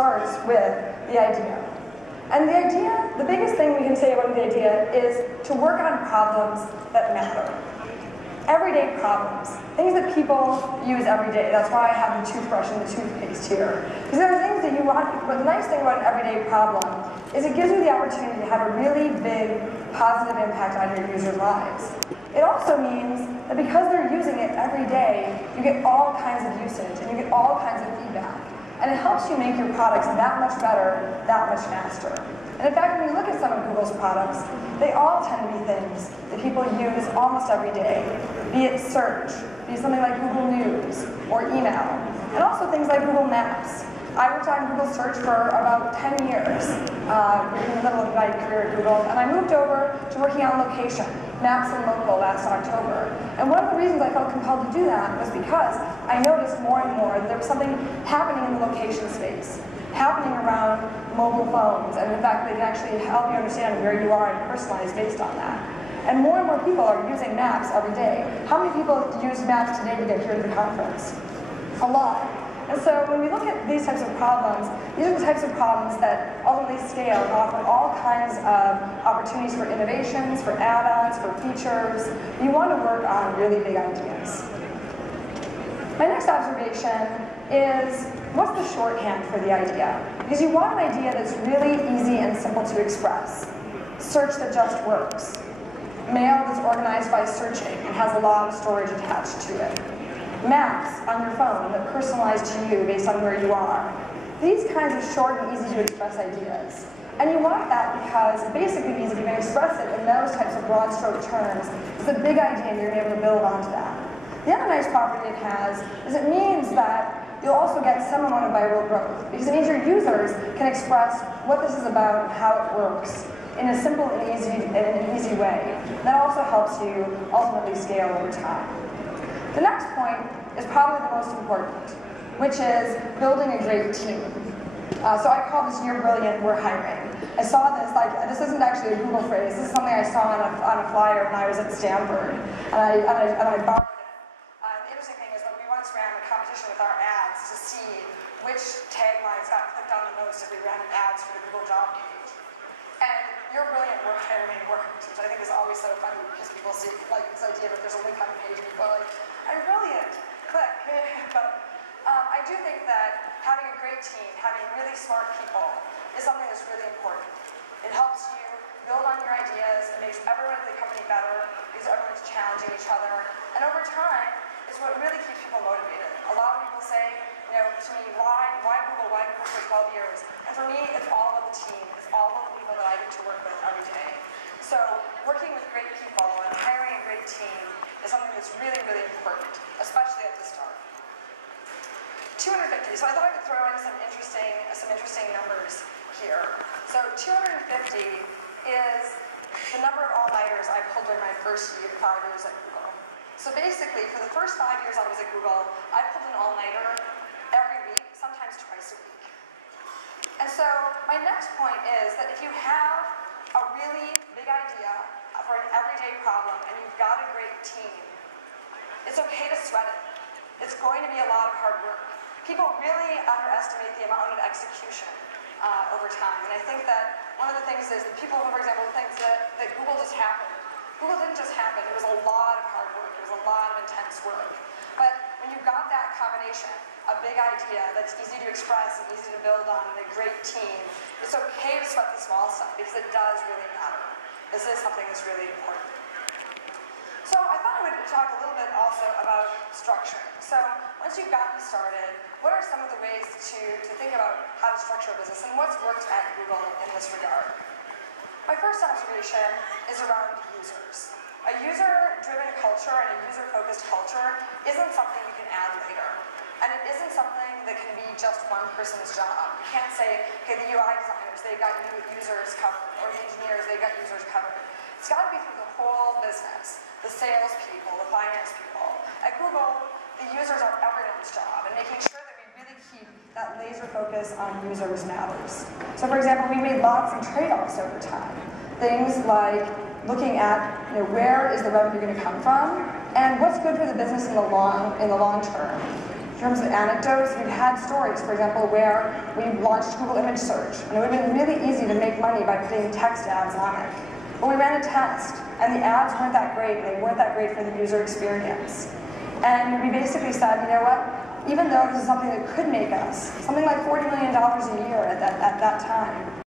starts with the idea. And the idea, the biggest thing we can say about the idea is to work on problems that matter. Everyday problems, things that people use every day. That's why I have the toothbrush and the toothpaste here. Because there are things that you want, but the nice thing about an everyday problem is it gives you the opportunity to have a really big positive impact on your users' lives. It also means that because they're using it every day, you get all kinds of usage and you get all kinds of feedback. And it helps you make your products that much better, that much faster. And in fact, when you look at some of Google's products, they all tend to be things that people use almost every day. Be it search, be it something like Google News or email, and also things like Google Maps. I worked on Google Search for about 10 years in the middle of my career at Google, and I moved over to working on location, maps and local last October. And one of the reasons I felt compelled to do that was because I noticed more and more that there was something happening in the location space, happening around mobile phones, and in fact they can actually help you understand where you are and personalize based on that. And more people are using maps every day. How many people use maps today to get here to the conference? A lot. And so when we look at these types of problems, these are the types of problems that ultimately scale and offer all kinds of opportunities for innovations, for add-ons, for features. You want to work on really big ideas. My next observation is, what's the shorthand for the idea? Because you want an idea that's really easy and simple to express. Search that just works. Mail that's organized by searching and has a lot of storage attached to it. Maps on your phone that personalize to you based on where you are. These kinds of short and easy to express ideas. And you want that because it basically means if you can express it in those types of broad stroke terms, it's a big idea and you're going to be able to build onto that. The other nice property it has is it means that you'll also get some amount of viral growth because it means your users can express what this is about and how it works in a simple and easy way. That also helps you ultimately scale over time. The next point is probably the most important, which is building a great team. So I call this "You're brilliant, we're hiring." I saw this, this isn't actually a Google phrase, this is something I saw on a flyer when I was at Stanford, and I borrowed it. The interesting thing is that we once ran a competition with our ads to see which taglines got clicked on the most if we ran ads for the Google job page. And "You're brilliant, we're hiring" worked, which I think is always so funny because people see this idea that there's a link on the page and people are like, "I'm brilliant, click." But I do think that having a great team, having really smart people, is something that's really important. It helps you build on your ideas, it makes everyone at the company better because everyone's challenging each other, and over time, it's what really keeps people motivated. A lot of people say, to me, why Google for 12 years? And for me, it's all about the team. It's all about the people that I get to work with every day. So working with great people and hiring a great team is something that's really, really important, especially at the start. 250. So I thought I would throw in some interesting numbers here. So 250 is the number of all-nighters I pulled during my first 5 years at Google. So basically, for the first 5 years I was at Google, I pulled an all-nighter every week, sometimes twice a week. And so my next point is that if you have a really big idea for an everyday problem and you've got a great team, it's okay to sweat it. It's going to be a lot of hard work. People really underestimate the amount of execution over time. And I think that one of the things is that people, for example, think that Google just happened. Google didn't just happen. It was a lot of hard work. It was a lot of intense work. But when you've got that combination, a big idea that's easy to express and easy to build on, and a great team, it's okay to sweat the small stuff because it does really matter. This is something that's really important. So I thought I would talk a little bit also about structure. So once you've gotten started, what are some of the ways to think about how to structure a business and what's worked at Google in this regard? My first observation is around users. A user-driven culture and a user-focused culture isn't something you can add later. And it isn't something that can be just one person's job. You can't say, okay, the UI designers, they got users covered, or the engineers, they got users covered. It's got to be through the whole business, the sales people, the finance people. At Google, the users are everyone's job, and making sure that we really keep that laser focus on users matters. So for example, we made lots of trade-offs over time. Things like looking at where is the revenue going to come from, and what's good for the business in the long term. In terms of anecdotes, we've had stories, for example, where we launched Google image search, and it would have been really easy to make money by putting text ads on it. But we ran a test, and the ads weren't that great, and they weren't that great for the user experience. And we basically said, you know what, even though this is something that could make us something like $40 million a year at that time,